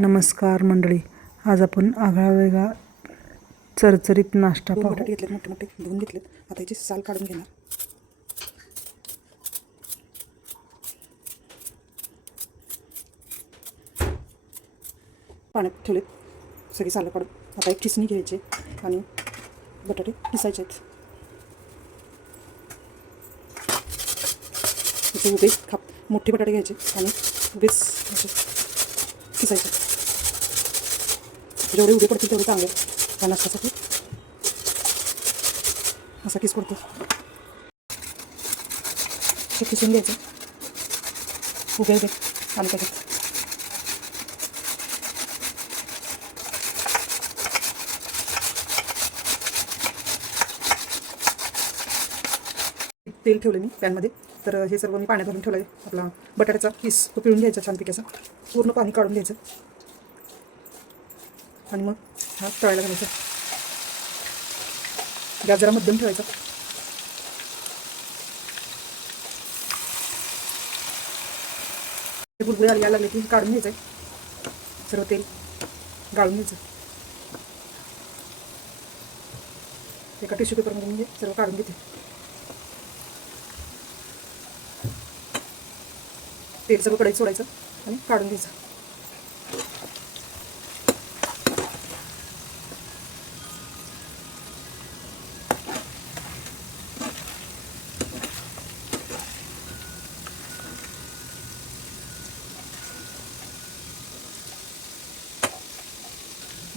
नमस्कार मंडळी. आज आपण आगळा वेगळा चरचरीत नाश्ता पाहू. बटाटे घेतलेत मोठे मोठे धुवून घेतलेत. आता याची साल काढून घेणार. पाण्यात ठेवलेत सगळी सालं काढून. आता एक खिसणी घ्यायची आणि बटाटे किसायचे आहेत. उभे खाप मोठे बटाटे घ्यायचे आणि उभेच असे किसायचे जेवढे उभे पडतील तेवढे चांगले. त्या नाश्त्यासाठी असा किस पडतो ते किसून द्यायचं उभे उभे. आणि त्याच्यात. तेल ठेवलं मी पॅनमध्ये. तर हे सर्व मी पाण्यात घालून ठेवलं आहे आपला बटाट्याचा किस तो पिळून घ्यायचा छानपैकी असा. पूर्ण पाणी काढून घ्यायचं. आणि मग हा तळायला घालायचा. गॅस जरा मध्यम ठेवायचा. हे बुलबुले यायला लागले की काढून घ्यायचं सर्व तेल गाळून घ्यायचं. एका टिश्यू पेपरमध्ये म्हणजे सर्व काढून घेते. तेल सर्व कढईत सोडायचं आणि काढून घ्यायचं.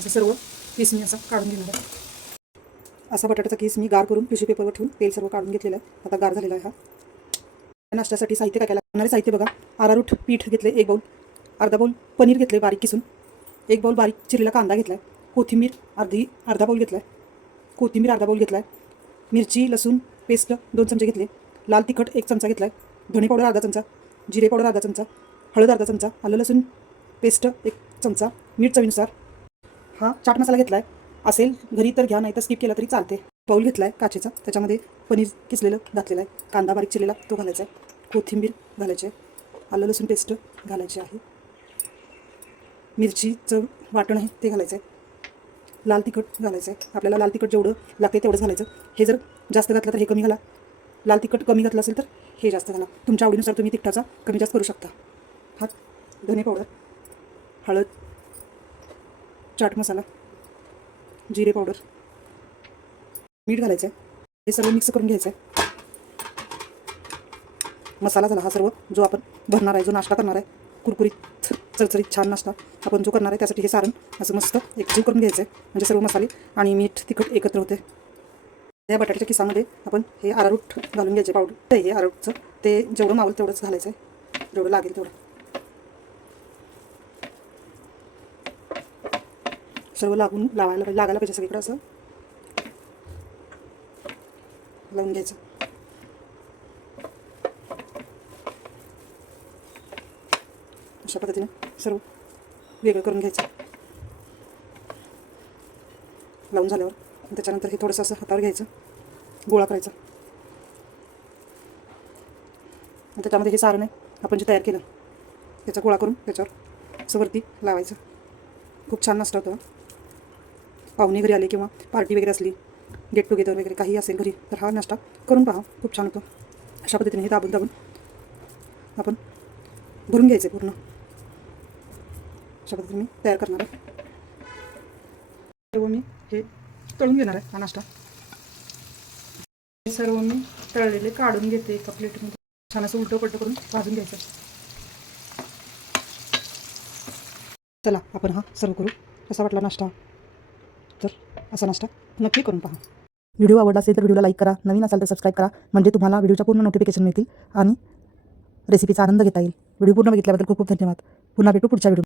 असं सर्व पीस मी असा काढून घेणार आहे. असा बटाट्याचा केस मी गार करून टिश्यू पेपरवर ठेवून तेल सर्व काढून घेतलेलं आहे. आता गार झालेला आहे हा. नाश्त्यासाठी साहित्य काय काय लागणारे साहित्य बघा. आरारूट पीठ घेतले एक बाऊल अर्धा बाऊल पनीर घेतले बारीक किसून. एक बाऊल बारीक चिरलेला कांदा घेतला आहे कोथिंबीर अर्धी अर्धा बाऊल घेतला आहे कोथिंबीर अर्धा बाऊल घेतला आहे मिरची लसूण पेस्ट दोन चमचे घेतले. लाल तिखट एक चमचा घेतला आहे धणे पावडर अर्धा चमचा. जिरे पावडर अर्धा चमचा. हळद अर्धा चमचा. आलं लसूण पेस्ट एक चमचा. मीठ चवीनुसार. हा चाट मसाला घेतला आहे असेल घरी तर घ्या नाही तर स्किप केला तरी चालते पाऊल घेतला आहे काचेचा. त्याच्यामध्ये पनीर किसलेलं घातलेलं आहे. कांदा बारीक चिरलेला तो घालायचा आहे. कोथिंबीर घालायची आहे. आलं लसूण पेस्ट घालायची आहे. मिरचीचं वाटण आहे ते घालायचं आहे. लाल तिखट घालायचं आहे. आपल्याला लाल तिखट जेवढं लागते तेवढंच घालायचं. हे जर जास्त घातलं तर हे कमी घाला. लाल तिखट कमी घातलं असेल तर हे जास्त घाला. तुमच्या आवडीनुसार तुम्ही तिखटाचा कमी जास्त करू शकता. हा धने पावडर हळद चाट मसाला जिरे पावडर मीठ घालायचं आहे हे सर्व मिक्स करून घ्यायचं आहे मसाला झाला हा सर्व जो आपण भरणार आहे जो नाश्ता करणार आहे कुरकुरीत चरचरीत छान नाश्ता आपण जो करणार आहे त्यासाठी हे सारण असं मस्त एकजीव करून घ्यायचं आहे म्हणजे सर्व मसाले आणि मीठ तिखट एकत्र होते. या बटाट्याच्या किसामध्ये आपण हे आरारूट घालून घ्यायचे पावडर हे आरारूटचं ते जेवढं मावलं तेवढंच घालायचं आहे जेवढं लागेल तेवढं. सर्व लागून लावायला लागायला पाहिजे सगळीकडे असं. लावून घ्यायचं. अशा पद्धतीने सर्व वेगळं करून घ्यायचं. लावून झाल्यावर त्याच्यानंतर हे थोडंसं असं हातावर घ्यायचं गोळा करायचा. त्याच्यामध्ये हे सारण आहे आपण जे तयार केलं त्याचा गोळा करून त्याच्यावर असं वरती लावायचं. खूप छान नाश्ता होतो. पाहुणे घरी आले किंवा पार्टी वगैरे असली गेट टुगेदर वगैरे काही असेल घरी तर हा नाश्ता करून पहा. खूप छान होतो. अशा पद्धतीने हे दाबून दाबून आपण भरून घ्यायचं पूर्ण. अशा पद्धतीने मी तयार करणार आहे. सर्व मी हे तळून घेणार आहे हा नाश्ता. सर्व मी तळलेले काढून घेते एका प्लेटमध्ये. छान असं उलटं पलटं करून भाजून घ्यायचं. चला आपण हा सर्व करू. कसा वाटला नाश्ता? असा नाश्ता नक्की करून पहा. व्हिडिओ आवडला असेल तर व्हिडिओला लाईक करा. नवीन असाल तर सबस्क्राईब करा. म्हणजे तुम्हाला व्हिडिओच्या पूर्ण नोटिफिकेशन मिळतील आणि रेसिपीचा आनंद घेता येईल. व्हिडिओ पूर्ण बघितल्याबद्दल खूप खूप धन्यवाद. पुन्हा भेटू पुढच्या व्हिडिओ